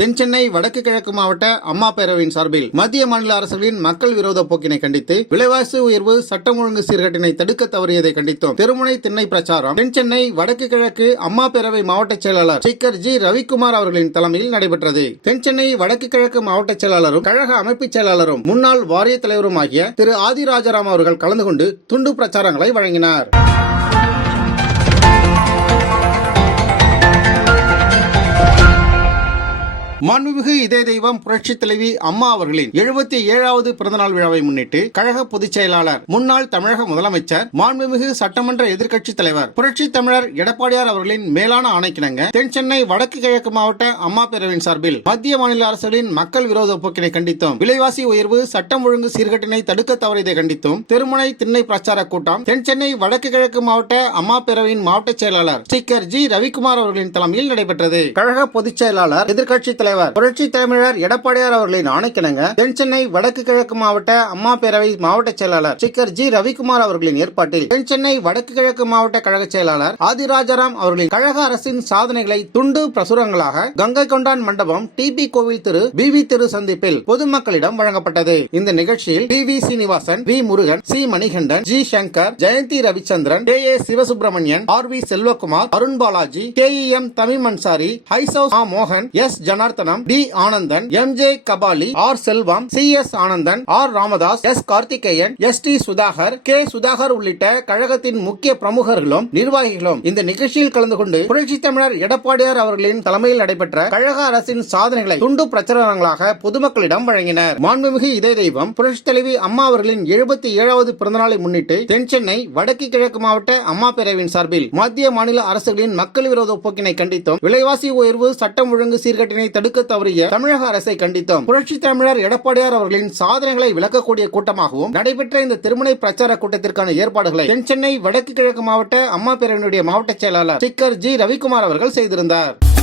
தென்சென்னை வடக்கு கிழக்கு மாவட்ட அம்மா பேரவையின் சார்பில் மத்திய மாநில அரசுகளின் மக்கள் விரோத போக்கினை கண்டித்து விலைவாசி உயர்வு சட்டம் ஒழுங்கு சீர்கேட்டினை தடுக்க தவறியதை கண்டித்தோம். திருமுனை திண்ணை பிரச்சாரம். தென்சென்னை வடக்கு கிழக்கு அம்மா பேரவை மாவட்ட செயலாளர் ஸ்பீக்கர் ஜி ரவிக்குமார் அவர்களின் தலைமையில் நடைபெற்றது. தென்சென்னை வடக்கு கிழக்கு மாவட்ட செயலாளரும் கழக அமைப்புச் செயலாளரும் முன்னாள் வாரிய தலைவரும் ஆகிய திரு ஆதிராஜாராம் அவர்கள் கலந்து கொண்டு துண்டு பிரச்சாரங்களை வழங்கினார். மாண்புமிகு இதய தெய்வம் புரட்சித் தலைவி அம்மா அவர்களின் எழுபத்தி ஏழாவது பிறந்தநாள் விழாவை முன்னிட்டு கழக பொதுச் செயலாளர் முன்னாள் தமிழக முதலமைச்சர் மாண்புமிகு சட்டமன்ற எதிர்க்கட்சித் தலைவர் புரட்சி தமிழர் எடப்பாடியார் அவர்களின் மேலான ஆணைக்கிணங்க தென் சென்னை வடக்கு கிழக்கு மாவட்ட அம்மா பேரவையின் சார்பில் மத்திய மாநில அரசுகளின் மக்கள் விரோத போக்கினை கண்டித்தும் விலைவாசி உயர்வு சட்டம் ஒழுங்கு சீர்கட்டினை தடுக்க தவறியதை கண்டித்தும் திருமுனை திண்ணை பிரச்சார கூட்டம் தென் சென்னை வடக்கு கிழக்கு மாவட்ட அம்மா பேரவையின் மாவட்ட செயலாளர் ஸ்பீக்கர் ஜி ரவிக்குமார் அவர்களின் தலைமையில் நடைபெற்றது. கழக பொதுச் செயலாளர் எதிர்க்கட்சித் தலைவர் தலைவர். புரட்சி தமிழர் எடப்பாடியார் அவர்களின் ஆணைக்கிணங்க தென் சென்னை வடக்கு கிழக்கு மாவட்ட அம்மா பேரவை மாவட்ட செயலாளர் ஸ்பீக்கர் ஜி. ரவிக்குமார் அவர்களின் ஏற்பாட்டில் தென் சென்னை வடக்கு கிழக்கு மாவட்ட கழக செயலாளர் ஆதிராஜாராம் அவர்களின் கழக அரசின் சாதனைகளை துண்டு பிரசுரங்களாக கங்கை கொண்டான் மண்டபம் டிபி கோவில் திரு. பி. வி. திரு. சந்திப்பில் பொதுமக்களிடம் வழங்கப்பட்டது. இந்த நிகழ்ச்சியில் P. V. Srinivasan V. Murugan C. Manikandan G. Shankar Jayanthi Ravichandran K. A. Sivasubramanian R. V. Selvakumar Arun Balaji K. E. M. Tamim Ansari ஹைசவுஸ் மோகன் S. Janarthanam D. Anandan M. J. Kabali R. Selvam C. S. Anandan R. Ramadoss S. Karthikeyan S. D. Sudhakar K. Sudhakar உள்ளிட்ட கழகத்தின் முக்கிய பிரமுகர்களும் நிர்வாகிகளும் இந்த நிகழ்ச்சியில் கலந்து கொண்டு புரட்சி தமிழர் எடப்பாடியார் அவர்களின் தலைமையில் நடைபெற்ற கழக அரசின் சாதனைகளை துண்டு பிரச்சாரங்களாக பொதுமக்களிடம் வழங்கினர். மாண்புமிகு இதய தெய்வம் புரட்சி தலைவி அம்மா அவர்களின் எழுபத்தி ஏழாவது பிறந்தநாளை முன்னிட்டு தென் சென்னை வடக்கு கிழக்கு மாவட்ட அம்மா பேரவையின் சார்பில் மத்திய மாநில அரசுகளின் மக்கள் விரோத போக்கினை கண்டித்தும் விலைவாசி உயர்வு சட்டம் ஒழுங்கு சீர்கட்டினை தடுக்க தவறிய தமிழக அரசை கண்டித்தும். புரட்சி தமிழர் எடப்பாடியார் அவர்களின் சாதனைகளை விளக்கக்கூடிய கூட்டமாகவும் நடைபெற்ற இந்த திருமண பிரச்சார கூட்டத்திற்கான ஏற்பாடுகளை தென் சென்னை வடக்கு கிழக்கு மாவட்ட அம்மா பேரவையினுடைய மாவட்ட செயலாளர் ஸ்பீக்கர் ஜி. ரவிக்குமார் அவர்கள் செய்திருந்தார்.